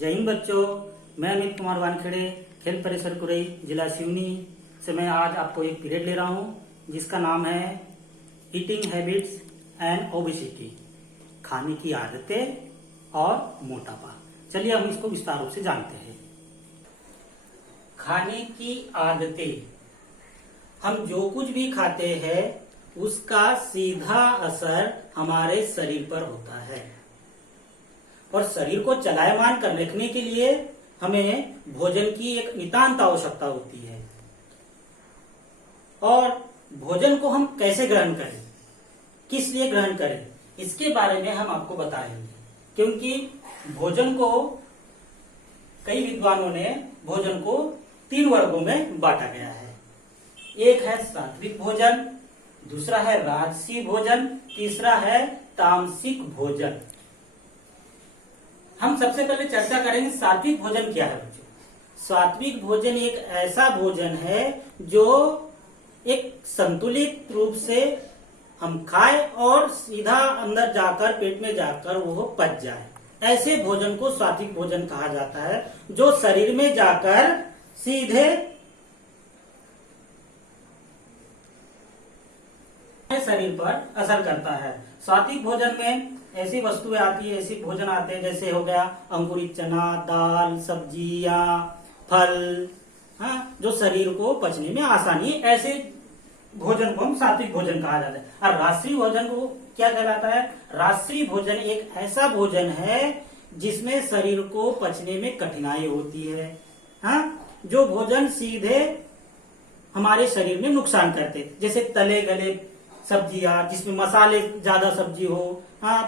जय हिंद बच्चों, मैं अमित कुमार वानखेड़े, खेल परिसर कुरई, जिला सिवनी से मैं आज आपको एक पीरियड ले रहा हूं जिसका नाम है ईटिंग हैबिट्स एंड ओबेसिटी, खाने की आदतें और मोटापा। चलिए हम इसको विस्तार रूप से जानते हैं। खाने की आदतें, हम जो कुछ भी खाते हैं उसका सीधा असर हमारे शरीर पर होता है और शरीर को चलायमान रखने के लिए हमें भोजन की एक नितांत आवश्यकता होती है। और भोजन को हम कैसे ग्रहण करें, किस लिए ग्रहण करें, इसके बारे में हम आपको बताएंगे। क्योंकि भोजन को कई विद्वानों ने भोजन को 3 वर्गों में बांटा गया है। एक है सात्विक भोजन, दूसरा है राजसी भोजन, तीसरा है तामसिक भोजन। हम सबसे पहले चर्चा करेंगे सात्विक भोजन क्या है बच्चों। सात्विक भोजन एक ऐसा भोजन है जो एक संतुलित रूप से हम खाएं और सीधा अंदर जाकर पेट में जाकर वो पच जाए। ऐसे भोजन को सात्विक भोजन कहा जाता है जो शरीर में जाकर सीधे शरीर पर असर करता है। सात्विक भोजन में ऐसी वस्तुएं आती है, ऐसी भोजन आते हैं जैसे हो गया अंकुरित चना, दाल, सब्जियां, फल, जो शरीर को पचने में आसानी, ऐसे भोजन को हम सात्विक भोजन कहा जाता है। और राजसी भोजन को क्या कहलाता है? राजसी भोजन एक ऐसा भोजन है जिसमें शरीर को पचने में कठिनाई होती है, जो भोजन सीधे हमारे शरीर में नुकसान करते, जैसे तले गले सब्जियां जिसमें मसाले ज्यादा सब्जी हो,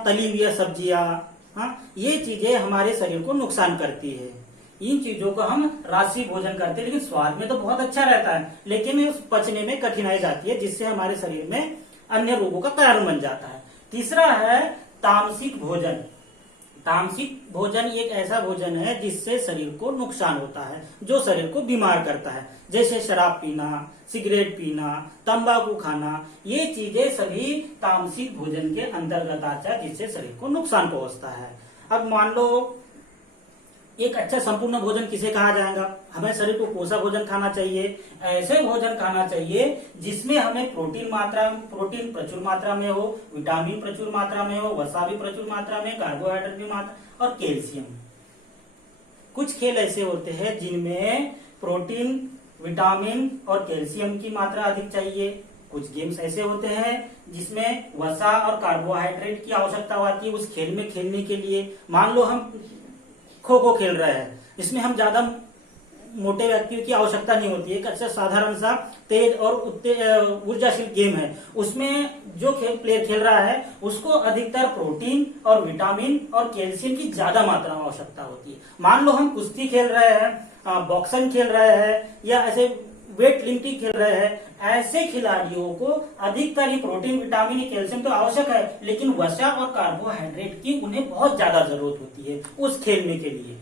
तली हुई सब्जियां, ये चीजें हमारे शरीर को नुकसान करती है। इन चीजों को हम राजसी भोजन करते हैं, लेकिन स्वाद में तो बहुत अच्छा रहता है, लेकिन पचने में कठिनाई जाती है जिससे हमारे शरीर में अन्य रोगों का कारण बन जाता है। तीसरा है तामसिक भोजन। तामसिक भोजन एक ऐसा भोजन है जिससे शरीर को नुकसान होता है, जो शरीर को बीमार करता है, जैसे शराब पीना, सिगरेट पीना, तंबाकू खाना, ये चीजें सभी तामसिक भोजन के अंतर्गत आता है जिससे शरीर को नुकसान पहुंचता है। अब मान लो एक अच्छा संपूर्ण भोजन किसे कहा जाएगा? हमें शरीर को पोषक भोजन खाना चाहिए, ऐसे भोजन खाना चाहिए जिसमें हमें प्रोटीन प्रचुर मात्रा में हो, विटामिन प्रचुर मात्रा में हो, वसा भी प्रचुर मात्रा में, कार्बोहाइड्रेट भी मात्रा और कैल्शियम। कुछ खेल ऐसे होते हैं जिनमें प्रोटीन, विटामिन और कैल्शियम की मात्रा अधिक चाहिए। कुछ गेम्स ऐसे होते हैं जिसमें वसा और कार्बोहाइड्रेट की आवश्यकता होती है उस खेल में खेलने के लिए। मान लो हम खो खो खेल रहे हैं, इसमें हम ज्यादा मोटे व्यक्तियों की आवश्यकता नहीं होती है, एक अच्छा साधारण सा तेज और ऊर्जाशील गेम है। उसमें जो प्लेयर खेल रहा है उसको अधिकतर प्रोटीन और विटामिन और कैल्शियम की ज्यादा मात्रा में आवश्यकता होती है। मान लो हम कुश्ती खेल रहे हैं, बॉक्सिंग खेल रहे हैं या ऐसे वेट लिफ्टिंग खेल रहे हैं, ऐसे खिलाड़ियों को अधिकतर ही प्रोटीन, विटामिन, कैल्शियम तो आवश्यक है, लेकिन वसा और कार्बोहाइड्रेट की उन्हें बहुत ज्यादा जरूरत होती है उस खेलने के लिए।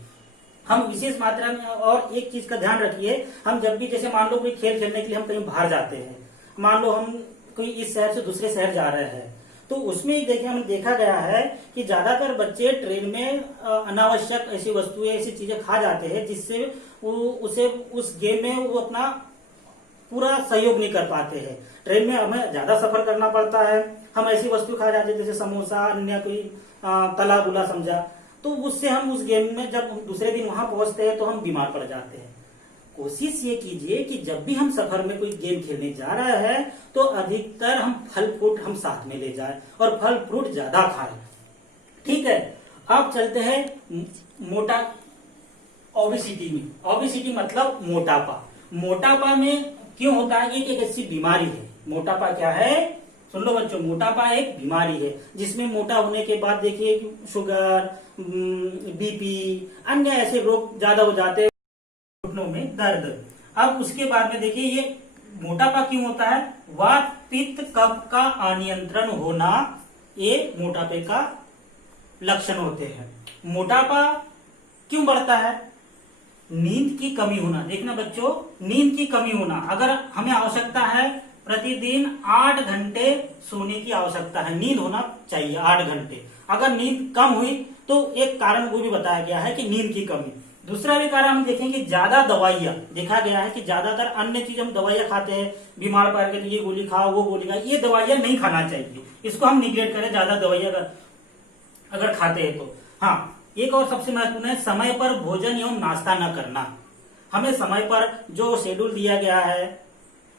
हम विशेष मात्रा में, और एक चीज का ध्यान रखिए, हम जब भी जैसे मान लो कोई खेल खेलने के लिए हम कहीं बाहर जाते हैं, मान लो हम कोई इस शहर से दूसरे शहर जा रहे हैं, तो उसमें ही हमें देखा गया है कि ज्यादातर बच्चे ट्रेन में अनावश्यक ऐसी वस्तुएं, ऐसी चीजें खा जाते हैं जिससे उसे उस गेम में वो अपना पूरा सहयोग नहीं कर पाते हैं। ट्रेन में हमें ज्यादा सफर करना पड़ता है, हम ऐसी वस्तु खा जाते हैं जैसे समोसा, अन्य कोई तला बुला समझा, तो उससे हम उस गेम में जब दूसरे दिन वहां पहुंचते हैं तो हम बीमार पड़ जाते हैं। कोशिश ये कीजिए कि जब भी हम सफर में कोई गेम खेलने जा रहे हैं तो अधिकतर हम फल फ्रूट हम साथ में ले जाएं और फल फ्रूट ज्यादा खाएं। ठीक है, अब चलते हैं मोटा ओबेसिटी में। ओबेसिटी मतलब मोटापा। मोटापा में क्यों होता है? एक ऐसी बीमारी है। मोटापा क्या है? सुन लो बच्चों, मोटापा एक बीमारी है जिसमें मोटा होने के बाद देखिए शुगर, बीपी, अन्य ऐसे रोग ज्यादा हो जाते हैं, घुटनों में दर्द। अब उसके बाद में देखिए ये मोटापा क्यों होता है? वात, पित्त, कफ का अनियंत्रण होना ये मोटापे का लक्षण होते हैं। मोटापा क्यों बढ़ता है? नींद की कमी होना। देखना बच्चों, नींद की कमी होना, अगर हमें आवश्यकता है प्रतिदिन 8 घंटे सोने की आवश्यकता है, नींद होना चाहिए 8 घंटे। अगर नींद कम हुई तो एक कारण वो भी बताया गया है कि नींद की कमी। दूसरा भी कारण हम देखेंगे, ज्यादा दवाइयां, देखा गया है कि ज्यादातर अन्य चीज हम दवाइयां खाते हैं, बीमार पड़ गए तो ये गोली खाओ वो गोली खाओ, ये दवाइयां नहीं खाना चाहिए, इसको हम निग्लेक्ट करें ज्यादा दवाइयां अगर खाते हैं तो। हाँ, एक और सबसे महत्वपूर्ण है समय पर भोजन एवं नाश्ता न करना। हमें समय पर जो शेड्यूल दिया गया है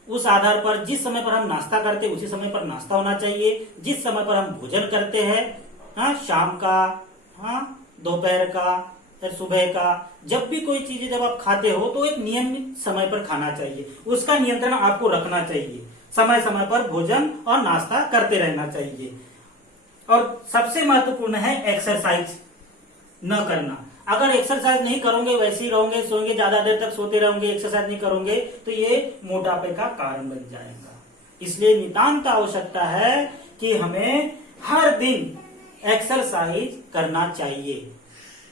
उस आधार पर जिस समय पर हम नाश्ता करते हैं उसी समय पर नाश्ता होना चाहिए, जिस समय पर हम भोजन करते हैं, हाँ, शाम का, हाँ, दोपहर का या सुबह का, जब भी कोई चीजें जब आप खाते हो तो एक नियमित समय पर खाना चाहिए, उसका नियंत्रण आपको रखना चाहिए, समय समय पर भोजन और नाश्ता करते रहना चाहिए। और सबसे महत्वपूर्ण है एक्सरसाइज न करना। अगर एक्सरसाइज नहीं करोगे, वैसे ही रहोगे, सोएंगे, ज्यादा देर तक सोते रहोगे, एक्सरसाइज नहीं करोगे तो ये मोटापे का कारण बन जाएगा। इसलिए नितांत आवश्यकता है कि हमें हर दिन एक्सरसाइज करना चाहिए,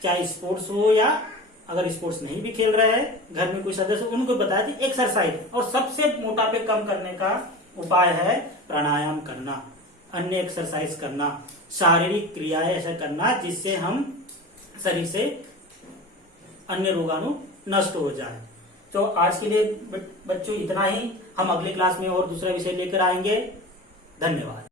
चाहे स्पोर्ट्स हो या अगर स्पोर्ट्स नहीं भी खेल रहे हैं, घर में कोई सदस्य उनको बताया कि एक्सरसाइज। और सबसे मोटापे कम करने का उपाय है प्राणायाम करना, अन्य एक्सरसाइज करना, शारीरिक क्रियाएं ऐसा करना जिससे हम शरीर से अन्य रोगाणु नष्ट हो जाए। तो आज के लिए बच्चों इतना ही, हम अगली क्लास में और दूसरा विषय लेकर आएंगे। धन्यवाद।